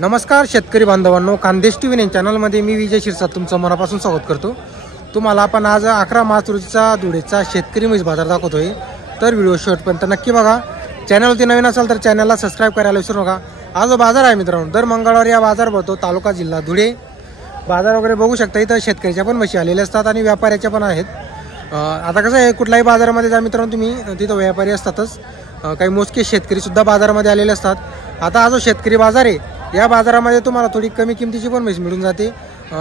नमस्कार शेतकरी बांधवांनो, खानदेश टीव्ही चॅनलमध्ये मी विजय शिरसाट तुमचं मनापासून स्वागत करतो। तुम्हाला आपण आज 11 मार्च रोजीचा धुळेचा शेतकरी म्हैस बाजार दाखवतोय, तर व्हिडिओ शेवटपर्यंत नक्की बघा। चॅनलवरती नवीन असाल तर चॅनलला सबस्क्राइब करायला विसरू नका। आज जो बाजार आहे मित्रांनो, दर मंगळवारी या बाजार भरतो, तालुका जिल्हा धुळे। बाजार वगैरे बघू शकता, इथं शेतकऱ्याच्या पण म्हशी आलेल्या असतात आणि व्यापाऱ्याच्या पण आहेत। आता कसं आहे, कुठल्याही बाजारामध्ये जा मित्रांनो तुम्ही, तिथं व्यापारी असतातच, काही मोजके शेतकरी सुद्धा बाजारामध्ये आलेले असतात। आता हा जो शेतकरी बाजार आहे, या बाजारामध्ये तुम्हाला थोडी कमी किमतीची पण म्हैस मिळून जाते।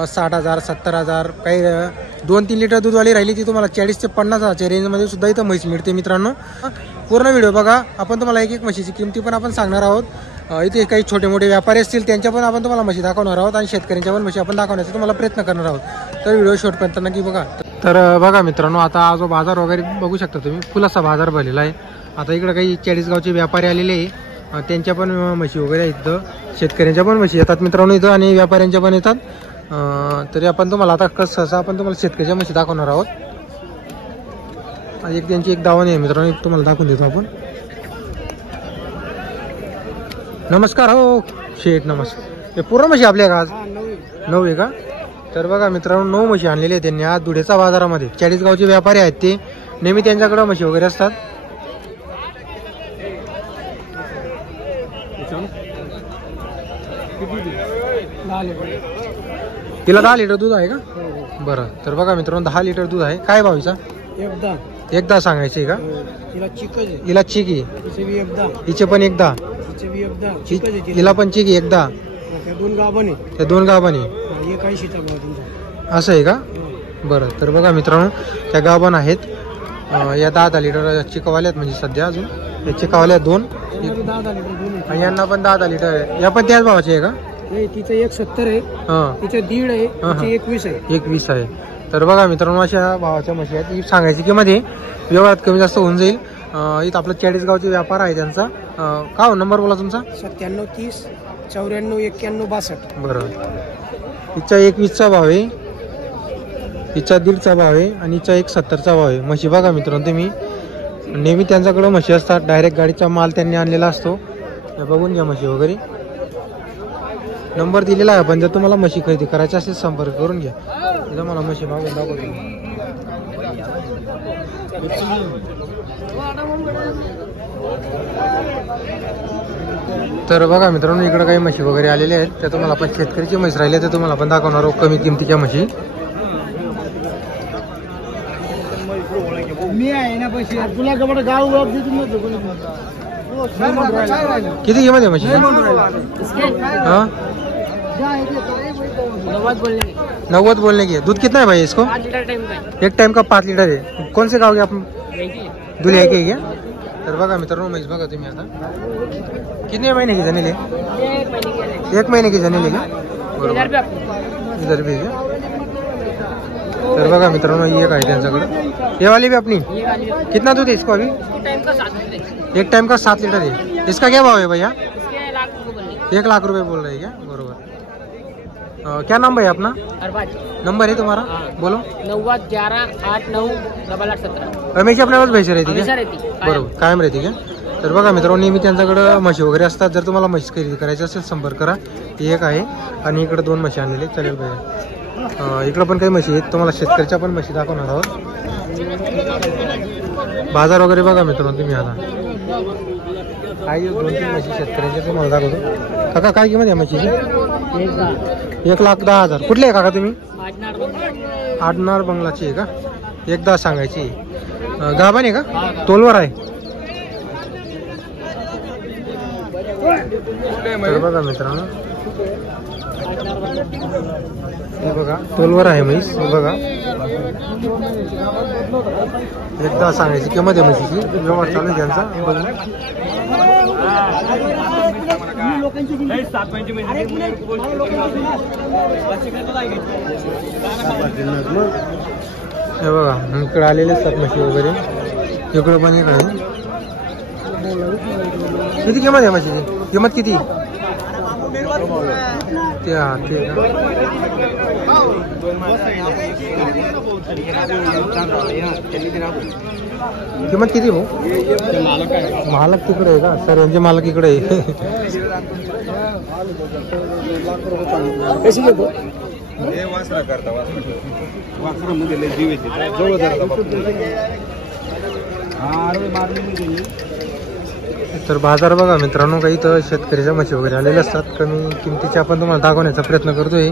60,000 70,000, काही 2-3 लिटर दूधवाली राहिली ती तुम्हाला 40 ते 50,000च्या रेंजमध्ये सुद्धा इथं म्हैस मिळते मित्रांनो। पूर्ण व्हिडिओ बघा, आपण तुम्हाला एक एक म्हशीची किमती पण आपण सांगणार आहोत। इथे काही छोटे मोठे व्यापारी असतील त्यांच्या पण आपण तुम्हाला म्हशी दाखवणार आहोत आणि शेतकऱ्यांच्या पण म्हशी आपण दाखवण्याचा तुम्हाला प्रयत्न करणार आहोत, तर व्हिडिओ शेवटपर्यंत नक्की बघा। तर बघा मित्रांनो, आता जो बाजार वगैरे बघू शकता तुम्ही, फुल असा बाजार भरलेला आहे। आता इकडे काही 40 गावचे व्यापारी आलेले आहे, त्यांच्या पण म्हशी वगैरे इथं, शेतकऱ्यांच्या पण म्हशी येतात मित्रांनो इथं आणि व्यापाऱ्यांच्या पण येतात। तरी आपण तुम्हाला आता कसं आपण तुम्हाला शेतकऱ्याच्या म्हशी दाखवणार आहोत। एक त्यांची एक दावण आहे मित्रांनो, एक तुम्हाला दाखवून देतो आपण। नमस्कार हो शेठ, नमस्कार। हे पूर्ण म्हशी आपल्या का आज 9 आहे का? तर बघा मित्रांनो, 9 म्हशी आणलेले आहेत त्यांनी आज धुळेचा बाजारामध्ये। 40 गावचे व्यापारी आहेत, ते नेहमी त्यांच्याकडे म्हशी वगैरे असतात। तिला 10 लिटर दूध आहे का? बरं, तर बघा मित्रांनो 10 लिटर दूध आहे। काय भावीचा? एकदा सांगायचे का? हिला चिकी, हिचे पण एकदा, हिला पण चिकी एकदा, त्या 2 गाभाने असं आहे का? बरं, तर बघा मित्रांनो त्या गाभान आहेत, या 10 लिटर चिकवाल्यात, म्हणजे सध्या अजून या चिकवाल्या 2 आणि यांना पण 10 लिटर आहे। या पण त्याच भावाचे आहे का? तिचं 170 आहे, तिचं 1.5 आहे, 21 आहे, 21 आहे। तर बघा मित्रांनो, अशा भावाच्या म्हशी आहेत। ही सांगायची की मध्ये व्यवहारात कमी जास्त होऊन जाईल। इथं आपलं 40 गावचे व्यापार आहे त्यांचा। का हो, नंबर बोला तुमचा? 97 30 94 91 62। बरं, हिचा 21चा भाव आहे, हिचा 1.5चा भाव आहे आणि हिचा 170चा भाव आहे। म्हशी बघा मित्रांनो, तुम्ही नेहमी त्यांच्याकडे म्हशी असतात, डायरेक्ट गाडीचा माल त्यांनी आणलेला असतो। बघून घ्या म्हशी वगैरे, नंबर दिलेला आहे आपण, जर तुम्हाला म्हशी खरेदी करायची असेल संपर्क करून घ्या। इथं मला म्हशी मागून दाखवतो। तर बघा मित्रांनो, इकडे काही म्हशी वगैरे आलेल्या आहेत, त्या तुम्हाला आपण शेतकऱ्याची म्हशी राहिल्या तर तुम्हाला आपण दाखवणार आहोत कमी किमतीच्या म्हशी। मी आहे ना पैसे तुला कपड गाव किती किंमत आहे म्हशी? 90 बोलने की। दूध कितना है भाई इसको? 5 लीटर टाइम का, एक टाइम का 5 लीटर है। कौन से गाव के आपण? धुळे आहे की? तर बघा मित्रांनो, म्हैस बघा तुम्ही आता, कितने महीने की जनेले? 1 महीने की जनेले का? इधर भी है। तर बघा मित्रांनो, ही एक आहे त्यांच्याकडे, ये वाली भी अपनी। कितना दूध है इसको अभी? एक टाइम का 7 लीटर है। इसका क्या भाव है भैया? 1 लाख रुपए बोल रहे हैं क्या? बरोबर। क्या नंबर है अपना? नंबर है तुम्हारा? बोलो। 90 11 8 9 8 17। हमेशा आपल्यालाच म्हशी राहते का? बरोबर, कायम राहते का? तर बघा मित्रांनो, नेहमी त्यांच्याकडे म्हशी वगैरे असतात, जर तुम्हाला म्हशी खरेदी करायची असेल संपर्क करा। ही एक आहे आणि इकडे 2 म्हशी आणलेले चालेल भैया। इकडे पण काही म्हशी आहेत, तुम्हाला शेतकऱ्याच्या पण म्हशी दाखवणार आहोत। बाजार वगैरे बघा मित्रांनो तुम्ही आता, काही 2-3 म्हशी शेतकऱ्यांच्या तुम्हाला दाखवतो। काका काय किंमत आहे म्हशीची? 1,10,000। कुठले आहे काका तुम्ही? आडनार बंगलाची आहे का? एकदा सांगायची। गाभान आहे का? तोलवर आहे। तर बघा मित्रांनो, हे बघा तोलवर आहे म्हैस, बघा एकदा सांगायची किंमत आहे म्हशीची। व्यवहार चालू आहे त्यांचा, बघा हे बघा, इकडे आलेले असतात म्हशी वगैरे, इकडे पण इकडे। किती किंमत आहे म्हशीची? किंमत किती? ते हा ते किंमत किती भाऊ? मालक तिकडे आहे का सर? यांचे मालक इकडे आहे. कशी घेतो? तर बाजार बघा मित्रांनो, काही तर शेतकऱ्याच्या म्हशी वगैरे आलेल्या असतात. कमी किमतीचे आपण तुम्हाला दाखवण्याचा प्रयत्न करतोय.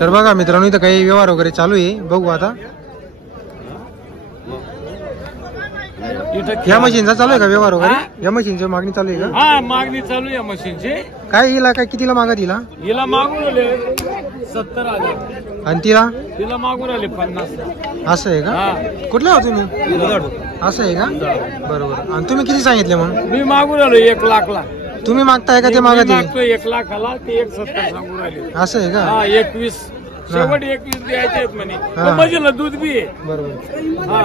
तर बघा मित्रांनो, इथं काही व्यवहार वगैरे चालू आहे. बघू आता या मशीनचा चालू आहे का व्यवहार वगैरे? या मशीनची मागणी चालू आहे का? हा, मागणी चालू आहे मशीनची. काय हिला काय कितीला मागत हिला? हिला मागून आले 70 आले आणि तिला तिला मागून आले 50. असं आहे का? कुठल्या हो तुम्ही? असं आहे का? बरोबर. आणि तुम्ही किती सांगितले मग? मी मागून आलो 1 लाखला. तुम्ही मागताय का ते मागत आहे? मागतो 1 लाखाला, ते 170 सांगून राहिले. असं आहे का? हा, 21 शेवट 21 द्यायचे आहेत म्हणे. मशीनला दूध बी आहे. बरोबर. हा,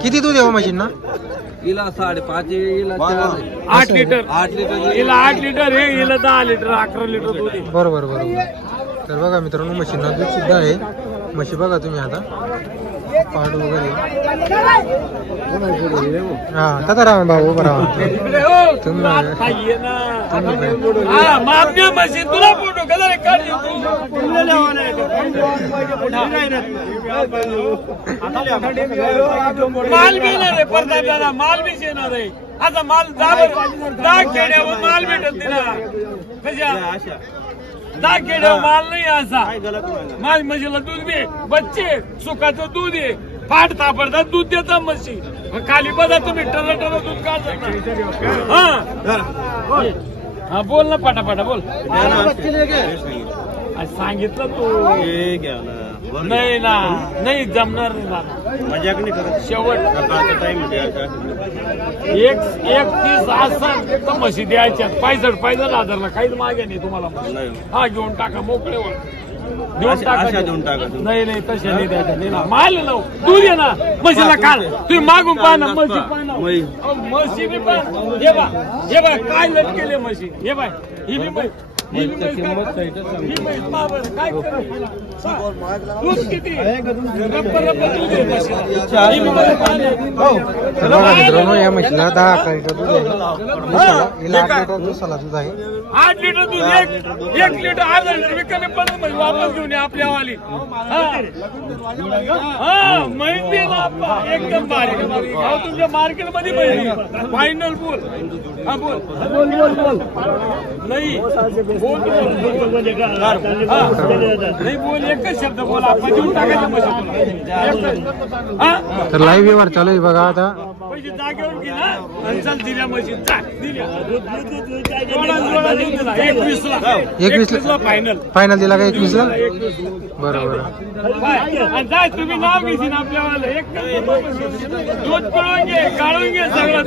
किती दूध आहे मशीन ना? हिला 5.5 हिला 8 लिटर. 8 लिटर हिला 8 लिटर आहे, हिला 10 लिटर 11 लिटर दूध आहे. बरोबर बरोबर. तर बघा मित्रांनो, म्हशींना दूध सुद्धा आहे. म्हशी बघा तुम्ही आता पाड वगैरे. हा तथा राहा भाऊ, उभं राहा तुम्ही. मशीन तुला फोटो कदा माल बी नाही पडता, माल बी येणार आहे. आता माल 10 खेड्यावर माल भेटत तिला. कशा 10 खेड्यावर माल नाही असा. माझ्या म्हशीला दूध बी, बच्चे सुखाचं दूध आहे. फाट थापडतात दूध देतात म्हशी. खाली बघा तुम्ही टन दूध काढतात. हा बोल ना, पटापटा बोल. सांगितलं तू नाही ना, नाही जमणार नाही. मजाक नाही करत. शेवट टाइम एक 30 असं तर म्हशी द्यायच्या. पायजड 1000ला काहीच मागे नाही तुम्हाला. हा घेऊन टाका मोकळेवर. देऊन टाका. नाही तशा नाही द्यायच्या. नाही ना, माल ना दूध आहे ना म्हशीला. काल तुम्ही मागून पाहा ना म्हशी. म्हशी बी पण हे बाय काय लटकेले म्हशी. हे बाय ही बी बाय दूध किती मित्रांनो, या म्हशीला 10 लिटर दूध आहे. हिला 8 लिटर दिवसाला दूध आहे. 8 लिटर दूध, 1 लिटर 1/2 लिटर विकणे पण वापस घेऊन आपल्या वाली. हा माहिती ना एकदम भारी. तुमच्या मार्केटमध्ये माहिती फायनल बोल. हा बोल नाही नाही बोल, एकच शब्द बोल. आपण देऊन टाकायचं. तर लाईव्ह व्यवहार चालू आहे बघा आता. पैसे जागेवर घे ना, चल दिल्या मशीन दिल्या. 21 ला फायनल दिला का 21 ला? बरोबर. तुम्ही नाव घेशील आपल्यावाला. एक दूध पिळून घे, काढून घे सगळं.